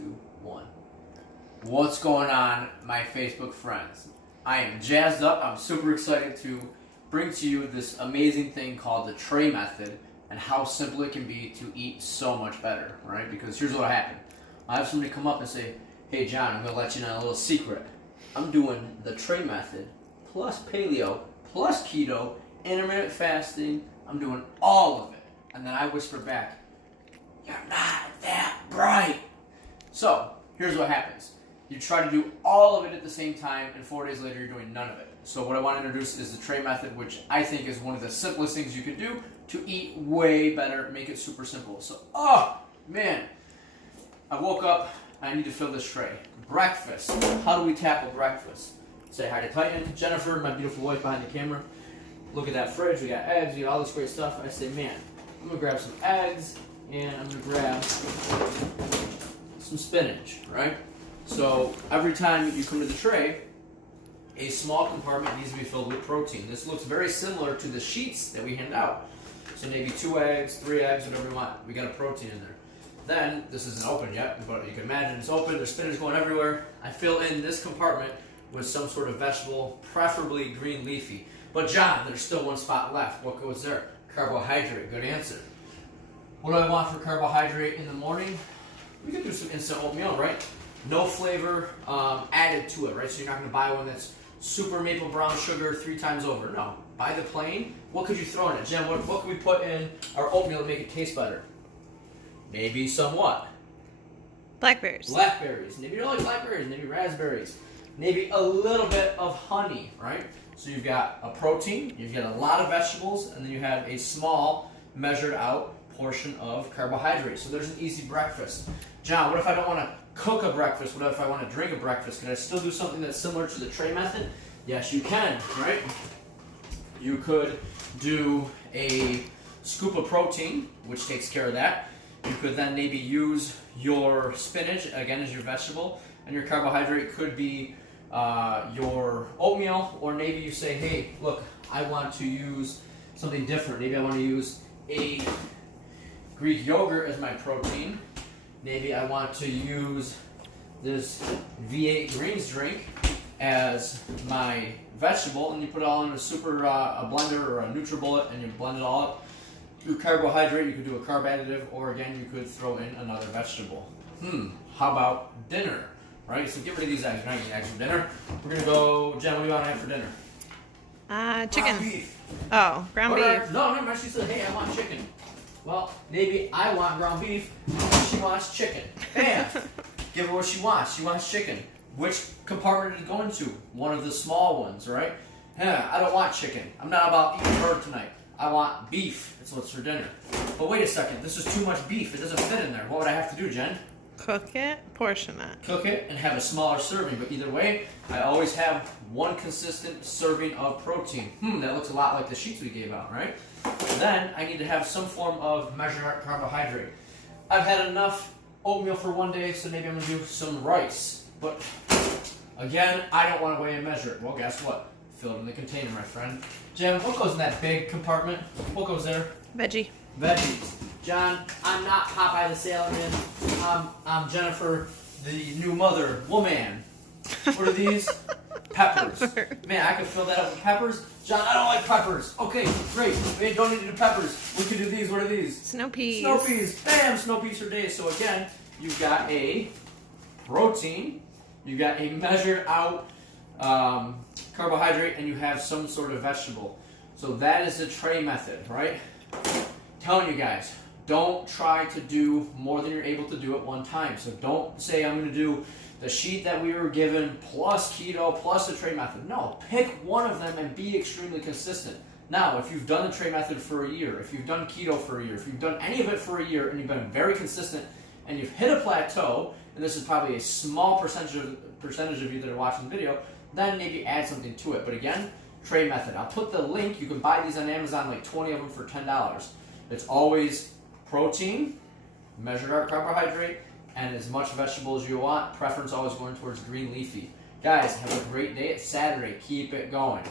2, 1. What's going on, my Facebook friends? I am jazzed up. I'm super excited to bring to you this amazing thing called the tray method and how simple it can be to eat so much better, right? Because here's what happened. I have somebody come up and say, hey John, I'm going to let you know a little secret. I'm doing the tray method plus paleo plus keto, intermittent fasting. I'm doing all of it. And then I whisper back, you're not that bright. So here's what happens. You try to do all of it at the same time, and 4 days later you're doing none of it. So what I want to introduce is the tray method, which I think is one of the simplest things you can do to eat way better, make it super simple. So, oh man, I woke up, I need to fill this tray. Breakfast. How do we tackle breakfast? Say hi to Titan, Jennifer, my beautiful wife behind the camera. Look at that fridge, we got eggs, we got all this great stuff. I say, man, I'm gonna grab some eggs and I'm gonna grab some spinach, right? So every time you come to the tray, a small compartment needs to be filled with protein. This looks very similar to the sheets that we hand out. So maybe 2 eggs, 3 eggs, whatever you want. We got a protein in there. Then, this isn't open yet, but you can imagine it's open, there's spinach going everywhere. I fill in this compartment with some sort of vegetable, preferably green leafy. But John, there's still one spot left. What goes there? Carbohydrate. Good answer. What do I want for carbohydrate in the morning? We could do some instant oatmeal, right? No flavor added to it, right? So you're not going to buy one that's super maple brown sugar 3 times over. No. Buy the plain. What could you throw in it? Jen, what could we put in our oatmeal to make it taste better? Maybe some what? Blackberries. Blackberries. Maybe you don't like blackberries. Maybe raspberries. Maybe a little bit of honey, right? So you've got a protein, you've got a lot of vegetables, and then you have a small, measured out portion of carbohydrates. So there's an easy breakfast. John, what if I don't want to cook a breakfast? What if I want to drink a breakfast? Can I still do something that's similar to the tray method? Yes, you can, right? You could do a scoop of protein, which takes care of that. You could then maybe use your spinach, again, as your vegetable, and your carbohydrate could be your oatmeal, or maybe you say, hey, look, I want to use something different. Maybe I want to use a Greek yogurt as my protein. Maybe I want to use this V8 greens drink as my vegetable, and you put it all in a blender or a NutriBullet, and you blend it all up. Your carbohydrate, you could do a carb additive, or again, you could throw in another vegetable. How about dinner? Right, so get rid of these eggs. We're not eating eggs for dinner. We're gonna go, Jen, what do you want to have for dinner? Chicken. Ground beef. Oh, ground beef. No, she said, hey, I want chicken. Well, maybe I want ground beef, she wants chicken. Bam! Give her what she wants. She wants chicken. Which compartment did it go into? One of the small ones, right? I don't want chicken. I'm not about eating bird tonight. I want beef. That's what's for dinner. But wait a second, this is too much beef. It doesn't fit in there. What would I have to do, Jen? Cook it, portion it. Cook it and have a smaller serving, but either way, I always have one consistent serving of protein. That looks a lot like the sheets we gave out, right? Then I need to have some form of measured carbohydrate. I've had enough oatmeal for one day, so maybe I'm going to do some rice. But again, I don't want to weigh and measure it. Well, guess what? Fill it in the container, my friend. Jen, what goes in that big compartment? What goes there? Veggie. Veggies. John, I'm not Popeye the Sailor Man. I'm Jennifer, the new mother, woman. What are these? Peppers. Pepper. Man, I could fill that up with peppers. John, I don't like peppers. Okay, great. We don't need to do peppers. We can do these. What are these? Snow peas. Snow peas. Bam, snow peas for days. So again, you've got a protein, you've got a measured out carbohydrate, and you have some sort of vegetable. So that is the tray method, right? Telling you guys, don't try to do more than you're able to do at one time. So don't say I'm going to do the sheet that we were given plus keto plus the tray method. No, pick one of them and be extremely consistent. Now, if you've done the tray method for a year, if you've done keto for a year, if you've done any of it for a year and you've been very consistent and you've hit a plateau, and this is probably a small percentage of you that are watching the video, then maybe add something to it. But again, tray method. I'll put the link. You can buy these on Amazon, like 20 of them for $10. It's always protein, measured out carbohydrate, and as much vegetable as you want. Preference always going towards green leafy. Guys, have a great day. It's Saturday. Keep it going.